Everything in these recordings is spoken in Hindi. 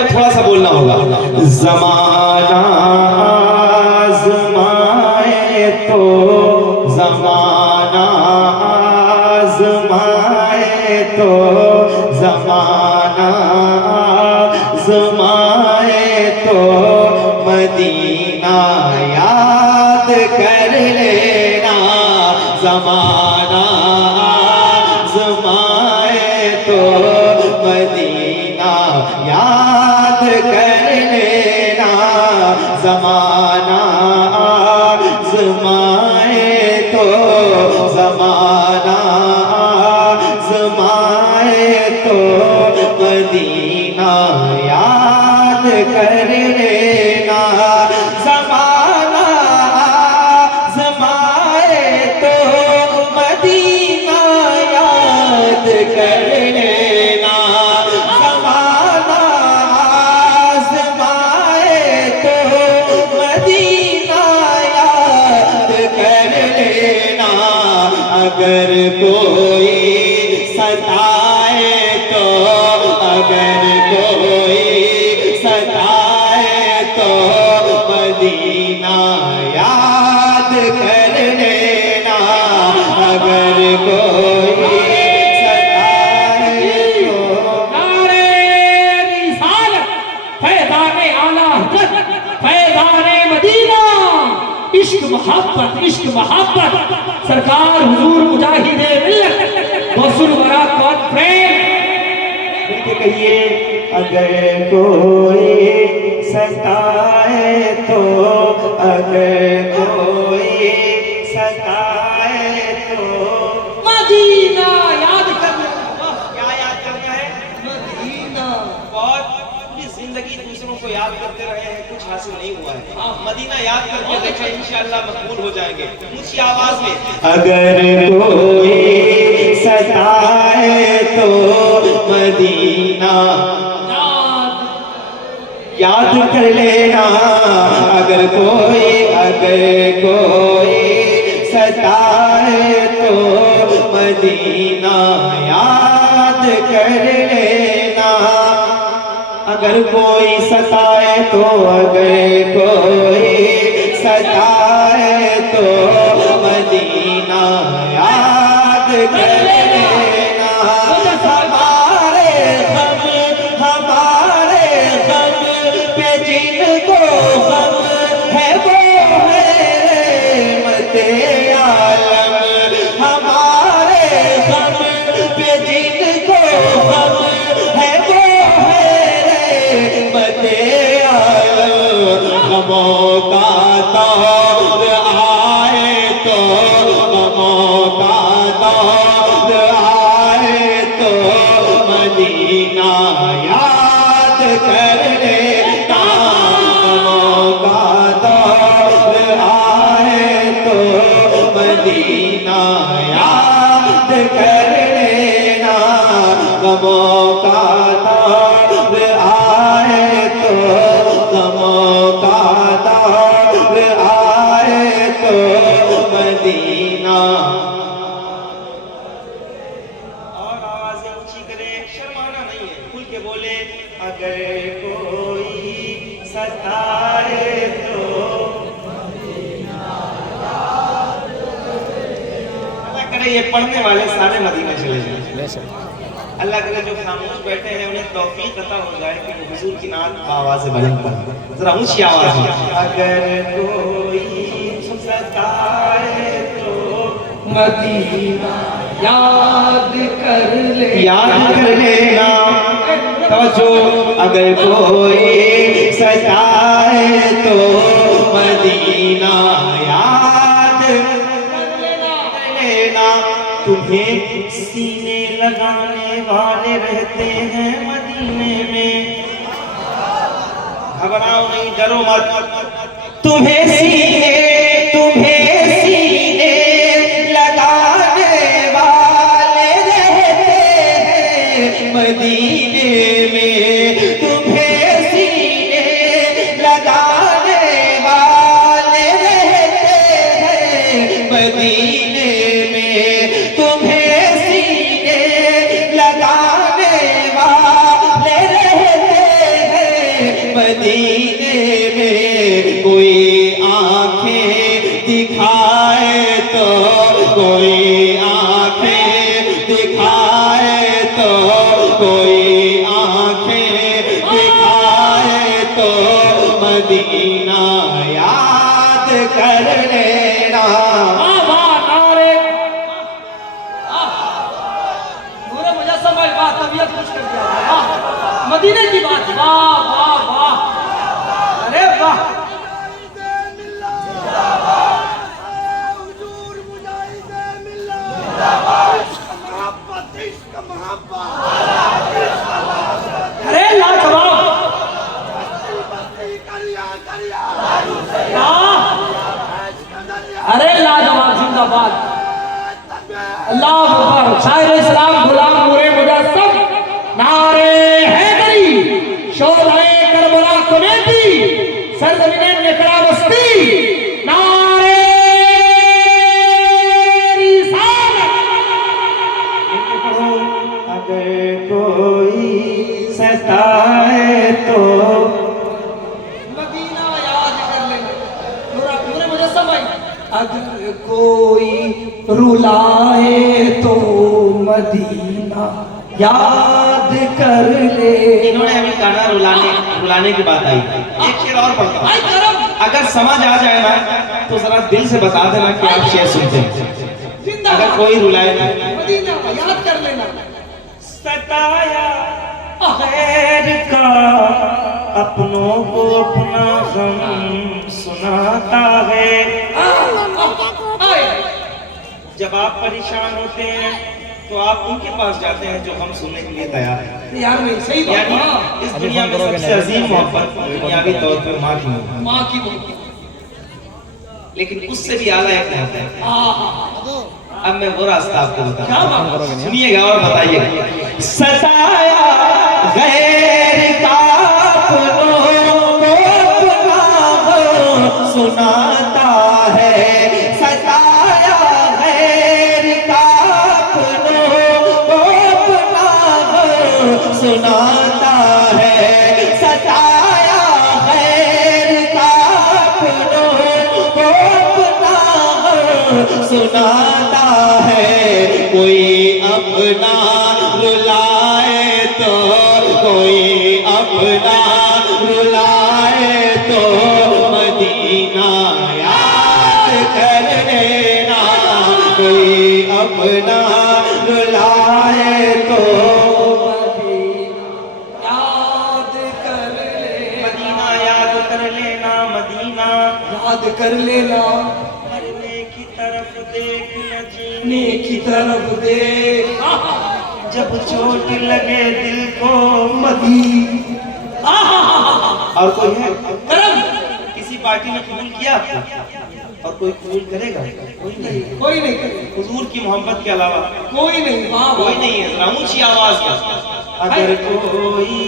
तो थोड़ा सा बोलना होगा। ज़माना आज़माए तो ज़माना आज़माए तो ज़माना आज़माए तो मदीना याद कर लेना। ज़माना आज़माए तो मदीना याद कर लेना। ज़माना आज़माए तो ज़माना आज़माए तो मदीना याद कर लेना। ज़माना आज़माए तो मदीना याद कर लेना। ज़माना आज़माए तो मदीना याद कर लेना। अगर कोई सताए तो अगर कोई सताए तो मदीना याद कर लेना। अगर कोई सताए तो नारे रिसालत, फैज़ाने आला हज़रत, फैज़ाने मदीना। इश्क मोहब्बत सरकार हुजूर मुजाहिदे मिल्लत वसूल वरा कॉन्फ्रेंस। मिलके कहिए, अगर कोई सताए तो अगर कोई सताए तो मदीना याद करना। क्या याद करना है? मदीना। बहुत पूरी जिंदगी दूसरों को याद करते रहे हैं, कुछ हासिल नहीं हुआ है। मदीना याद करके देखें, इंशाअल्लाह मकबूल हो जाएंगे। ऊंची आवाज में, अगर कोई सताए तो मदीना याद कर लेना। अगर कोई सताए तो मदीना याद कर लेना। अगर कोई सताए तो अगर कोई सताए तो मदीना याद कर लेना। हमारे गम पे जिनको गम है वो है रहमते आलम। हमारे गम पे जिनको गम है वो है रहमते आलम। गमों का दौर आए तो गमों का दौर आए तो मदीना याद कर लेना। गमों का दौर आए तो मदीना याद कर लेना। गमों का दौर आए तो गमों का दौर आए तो मदीना। और आवाजें ऊंची करें, शर्माना नहीं है, खुल के बोले, अगर कोई सताए तो अल्लाह करे ये पढ़ने वाले सारे मदीना चले जाएं। अल्लाह करे जो खामोश बैठे हैं उन्हें तौफीक अता हो जाए कि वो हुजूर की नात आवाज़ बुलंद पढ़ें। जरा ऊंची आवाज में, अगर कोई सताए तो मदीना याद कर लेना। तवज्जो, अगर कोई सताए तो मदीना याद कर लेना। तुम्हें सीने लगाने वाले रहते हैं मदीने में। घबराओ नहीं, डरो मत। तुम्हें सीने लगाने वाले रहते हैं मदीने में। तुम्हें सीने लगाने वाले रहते हैं मदीने में। तुम्हें सीने लगाने वाले रहते हैं मदीने में कोई आंखें दिखाए तो, कोई आंखें दिखाए तो, कोई आंखें दिखाए तो मदीना याद कर लेना। नूरे मुजस्सम भाई वाह, तबीयत खुश कर दिया। वाह, मदीने की बात, वाह वाह वाह, अरे वाह। अरे लाजवाब, अरे लाजवाब, जिंदाबाद, अल्लाह अकबर। शायर इस्लाम गुलाम नूरे मुजस्सम, नारे हैदरी, शोधाए करबला कमेटी, सरजमीने निकड़ा बस्ती, नारे रिसालत। अगर कोई सताए तो मदीना याद कर ले। नूरे मुजस्सम भाई, अगर कोई रुलाए तो मदीना याद कर ले। इन्होंने अभी गाना रुलाने की बात आई। एक शेर और पढ़ता हूं, आई करम, अगर समझ आ जाए ना तो जरा दिल से बता देना कि आप शेर सुनते हैं। जिंदाबाद। अगर कोई रुलाए तो मदीना याद कर लेना। सताया गैर का अपनों को अपना गम सुनाता है। जब आप परेशान होते हैं तो आप उनके पास जाते हैं जो हम सुनने के लिए तैयार हैं। यार नहीं, सही बात। यानी हाँ। इस दुनिया में सबसे अजीम मोहब्बत दुनियावी तौर पे माँ की मोहब्बत, माँ की मोहब्बत। लेकिन उससे भी आला एक मोहब्बत है। आहा, अब मैं वो रास्ता आपको क्या बताता बात हूं, सुनिएगा और बताइएगा। सताया गैर का अपनों को अपना सुनाता है, सताया गैर का अपनों को अपना सुनाता है, सताया गैर का अपनों को अपना सुनाता है। कोई अपना रुलाए तो, कोई अपना रुलाए तो मदीना याद कर लेना। कोई अपना रुलाए तो याद कर ले, मदीना याद कर लेना, मदीना याद कर लेना। मरने की तरफ देख न जीने ने की तरफ देख, जब चोट लगे दिल को मदीना। और कोई है करम, किसी पार्टी ने कबूल किया और कोई कबूल करेगा? कोई नहीं। कोई नहीं करे, हुजूर की मोहब्बत के अलावा कोई नहीं। वाह कोई वाह। नहीं है। जरा ऊंची आवाज का, अगर कोई,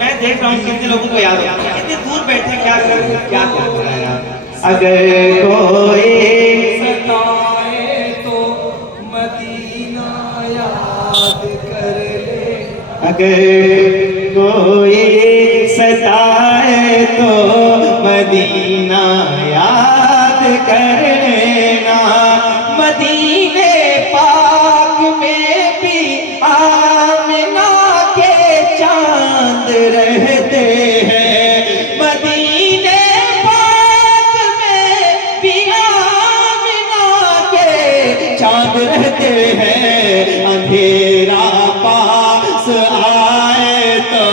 मैं देख रहा हूँ कितने लोगों को याद होगा, कितने दूर बैठे क्या कर रहे हैं यार। अगर कोई सताए तो मदीना याद कर ले। अगर कोई सताए तो मदीना याद कर लेना। मदीने पाक में भी आमिना के चांद रहते हैं। मदीने पाक में भी आमिना के चांद रहते हैं। अंधेरा पास आए तो,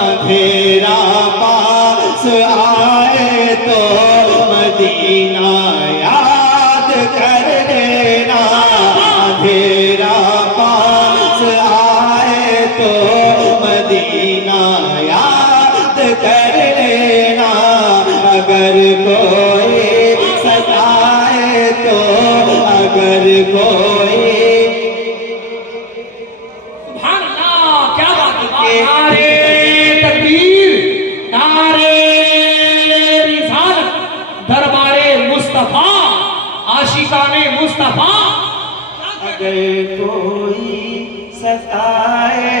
अंधेरा पास आए तो मदीना याद कर लेना। अंधेरा पास आए तो मदीना याद कर लेना। अगर कोई सताए तो, अगर कोई सुभान अल्लाह, क्या बात है। नारे तकबीर, नारे रिसालत, दरबारे मुस्तफा, आशिकाने मुस्तफा। अगर कोई सताए,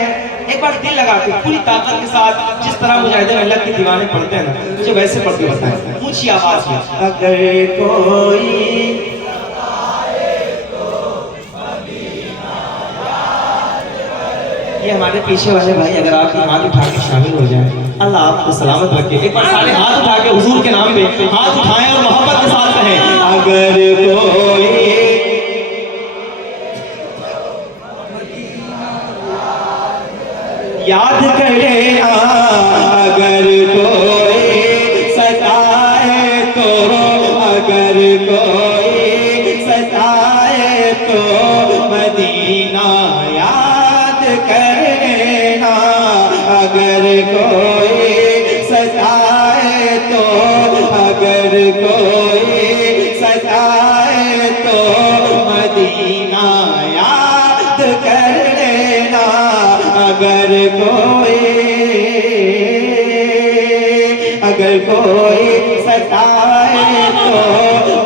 एक बार बार दिल लगा के पूरी ताकत के साथ जिस तरह मुजाहिदीन अल्लाह के दीवाने पढ़ते हैं ना, मुझे वैसे पढ़ के बताएं ऊंची आवाज में। अगर कोई ये हमारे पीछे वाले भाई अगर आप हाथ उठा के शामिल हो जाए, अल्लाह आपको सलामत रखे। एक बार सारे हाथ उठा के हुजूर के नाम पे हाथ उठाएं और मोहब्बत के साथ कहें, अगर कोई याद करे ना, अगर कोई सताए तो, अगर कोई सताए तो मदीना याद करे ना, अगर कोई सताए तो, अगर कोई सताए तो मदीना याद कर लेना, अगर कोई सताए तो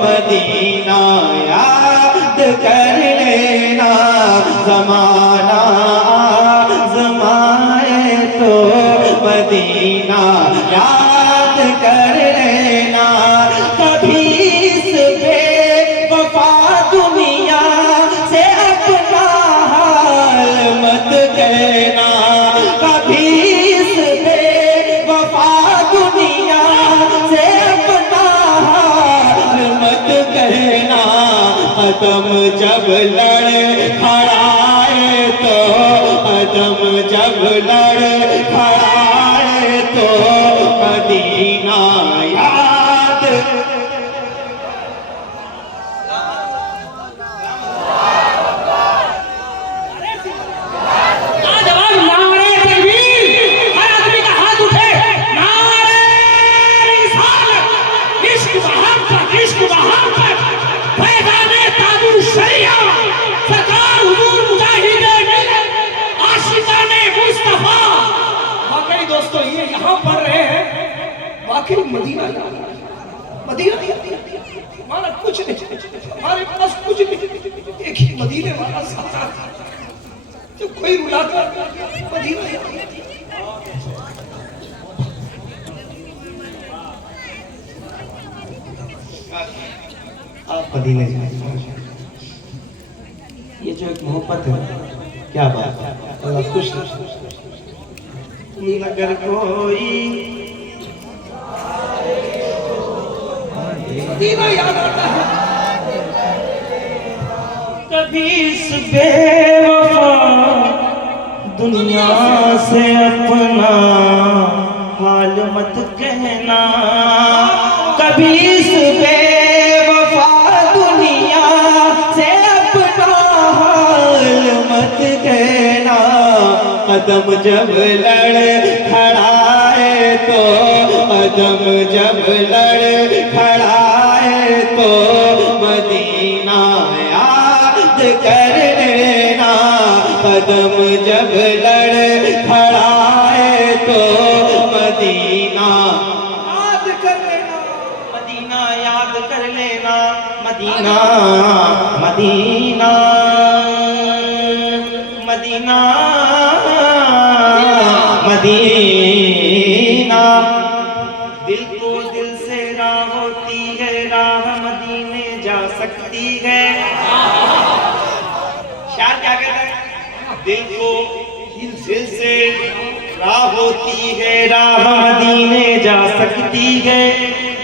मदीना याद कर लेना, ज़माना आज़माए तो मदीना याद कर लेना, कभी इस बेवफा दुनिया से अपना हाल मत कहना, कभी इस बेवफा दुनिया से अपना हाल मत कहना, कदम जब लड़ खड़ाए तो, कदम जब लड़ खड़ाए तो मदीना याद। दोस्तों ये यहाँ पढ़ रहे हैं, वाकई मदीना मदीना हमारा कुछ नहीं, हमारे पास कुछ नहीं, एक ही मदीने वाला साथ जो कोई रुलाता मदीना। आप मदीने जाए, ये जो एक मोहब्बत है, क्या बात है, अल्लाह खुश अगर कोई मदीना याद आता है, कभी इस बेवफा दुनिया से अपना हाल मत कहना, कभी इस बेवफा दुनिया से अपना हाल मत कहना, कदम जब लड़ खड़ाए तो, कदम जब लड़ खड़ाए तो मदीना याद कर लेना, कदम जब लड़ खड़ाए तो मदीना याद कर लेना, मदीना याद कर लेना, मदीना मदीना मदीना मदीना। दिल को दिल से राह होती है, राह मदीने जा सकती है। शायर क्या कहता है, दिल को दिल से राह होती है, राह मदीने जा सकती है,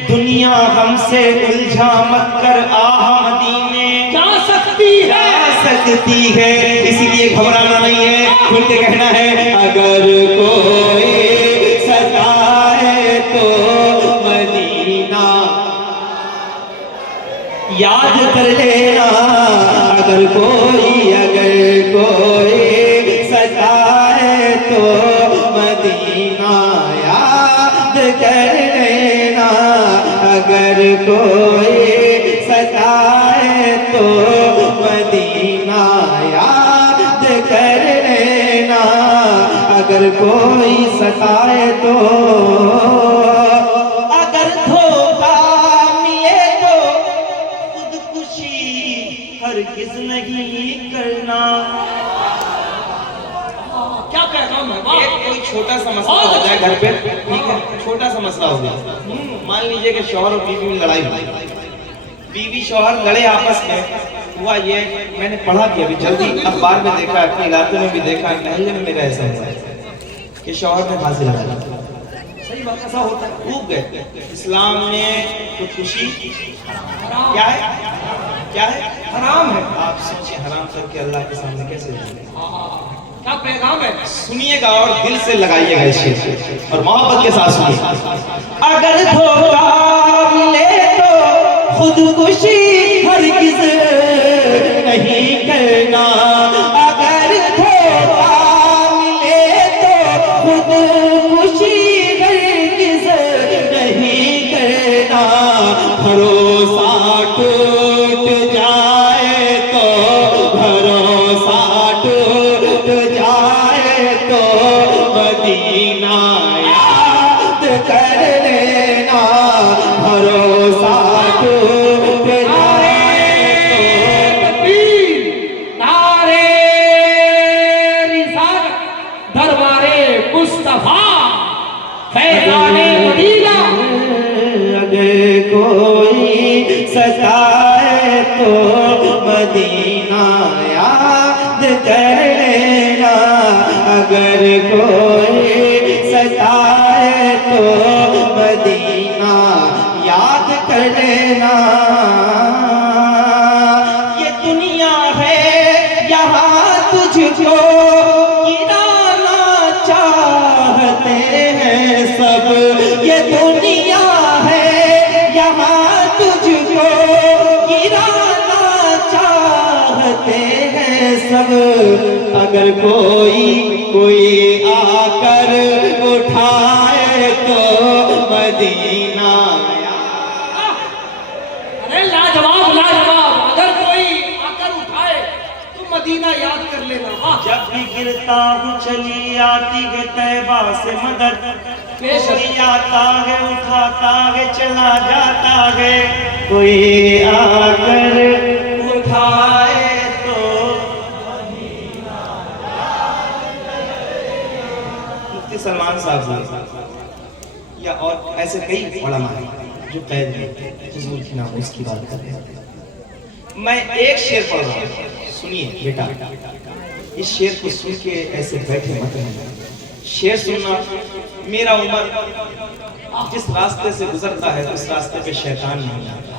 दुनिया हमसे उलझा मत कर, आह मदीने जा सकती है, सकती है, इसीलिए घबराना नहीं है, खुल के कहना है, अगर कोई सताए तो मदीना याद कर लेना, अगर कोई सताए तो मदीना याद कर लेना, अगर कोई सताए तो मदीना याद कर लेना, अगर कोई सताए तो, अगर धोखा मिले तो खुदकुशी हरगिज नहीं करना। क्या पैगाम है, वाह छोटा सा मसला हो जाए घर पे, ठीक है, छोटा सा मसला हो गया। मान लीजिए कि शौहर और बीवी में लड़ाई हुई, बीवी शौहर लड़े आपस में। हुआ ये, मैंने पढ़ा कि अभी जल्दी अखबार में देखा, अपने इलाके में भी देखा, महल्ले में मेरा ऐसा हुआ कि शौहर ने फांसी लगा ली। सही बात, ऐसा होता है। डूब गए। इस्लाम में खुदकुशी क्या है, क्या है? हराम है। आप सोचिए, हराम करके अल्लाह के सामने कैसे जाएंगे? क्या पैगाम है? सुनिएगा और दिल से लगाइएगा इस शेर और मोहब्बत के साथ सुनिए। अगर धोखा मिले तो खुदकुशी हरगिज़ नहीं करना, अगर धोखा मिले तो खुदकुशी हरगिज़ नहीं करना, भरोसा टूट जाए तो, भरोसा टूट जाए तो मदीना याद कर लेना, भरोसा टूट जाए नारे रिसालत, दरबारे मुस्तफा, फैज़ाने मदीना। अगर कोई सताए तो मदीना याद कर लेना, अगर कोई सताए तो मदीना याद कर लेना। ये दुनिया है यहाँ तुझको गिराना चाहते हैं सब, ये दुनिया है यहाँ तुझको गिराना चाहते हैं सब, अगर कोई आकर उठाए तो मदीना। अरे लाजवाब लाजवाब, अगर कोई आकर उठाए तो मदीना याद कर लेना। वाह, जब भी गिरता हूँ चली आती है तैबा से मदद, कोई आता है उठाता है चला जाता है, कोई आकर उठाए तो मुफ्ती सलमान साहब या और ऐसे कई उलमा हैं जो कैद में हुजूर की नामूस की बात कर रहे हैं। मैं एक शेर पढ़ रहा हूँ, सुनिए बेटा, इस शेर को सुन के ऐसे बैठे मत रहना। शेर सुनना, मेरा उम्र जिस रास्ते से गुजरता है उस रास्ते पे शैतान नहीं आता,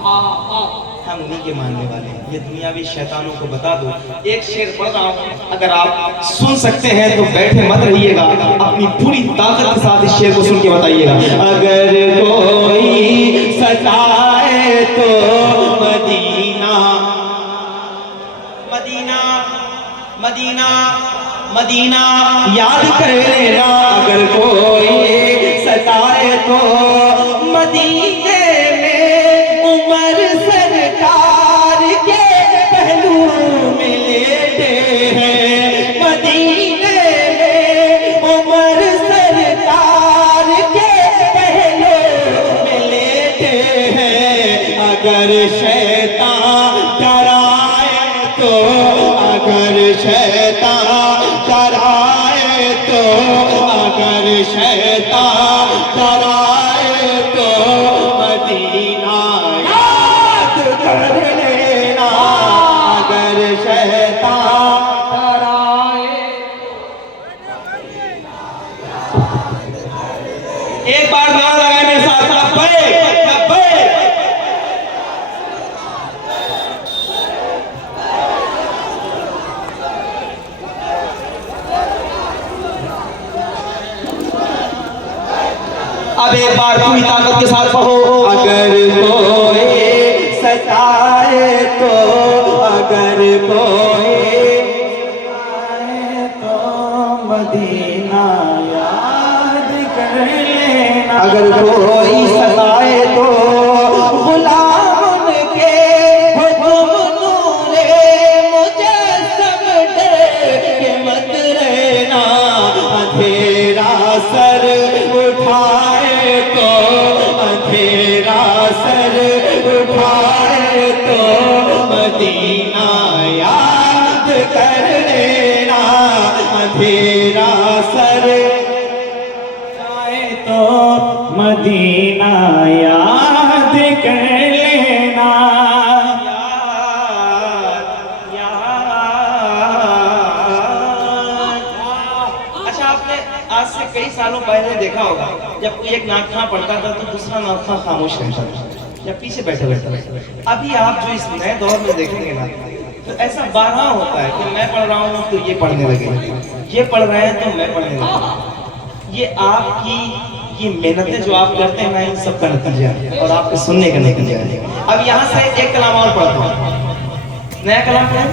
हम उन्हीं के मानने वाले हैं। ये दुनियावी शैतानों को बता दो। एक शेर पढ़ रहा हूँ, अगर आप सुन सकते हैं तो बैठे मत रहिएगा, अपनी पूरी ताकत के साथ इस शेर को सुन के बताइएगा। अगर कोई सताए तो मदीना, मदीना, मदीना, मदीना याद कर लेना, अगर कोई सताए तो मदीने में उमर सरकार के पहलू में लेटे हैं, मदीने में उमर सरकार के पहलू में लेटे हैं, अगर शैतान डराए तो, अगर शैतान डराए तो, अगर शैतान डराए तो मदीना याद कर लेना, अगर शैतान डराए। एक बार नारा लगाए मेरे साथ, लब्बैक लब्बैक। अब एक बार पूरी ताकत के साथ कहो, अगर कोई सताए तो, अगर कोई सताए तो मदीना याद कर लेना, अगर कोई सताए तो गुलाम के हुक्म नूरे मुजस्सम के मत रहना, अंधेरा सर उठाए तो, अंधेरा सर उठाए तो मदीना याद कर लेना, अंधेरा सर मदीना याद कर लेना। अच्छा, आपने आज से कई सालों पहले देखा होगा जब कोई एक नाखा पढ़ता था तो दूसरा नाखा खामोश रहता था या पीछे बैठे बैठे। अभी आप जो इस नए दौर में देखेंगे ना तो ऐसा बारहा होता है कि मैं पढ़ रहा हूँ तो ये पढ़ने लगे, ये पढ़ रहे हैं तो मैं पढ़ने लगे। ये आपकी ये मेहनतें जो आप करते हैं ना, इन सब का नतीजा है और आपके सुनने का नतीजा है। अब यहाँ से एक कलाम और पढ़ता हूँ, नया कलाम है।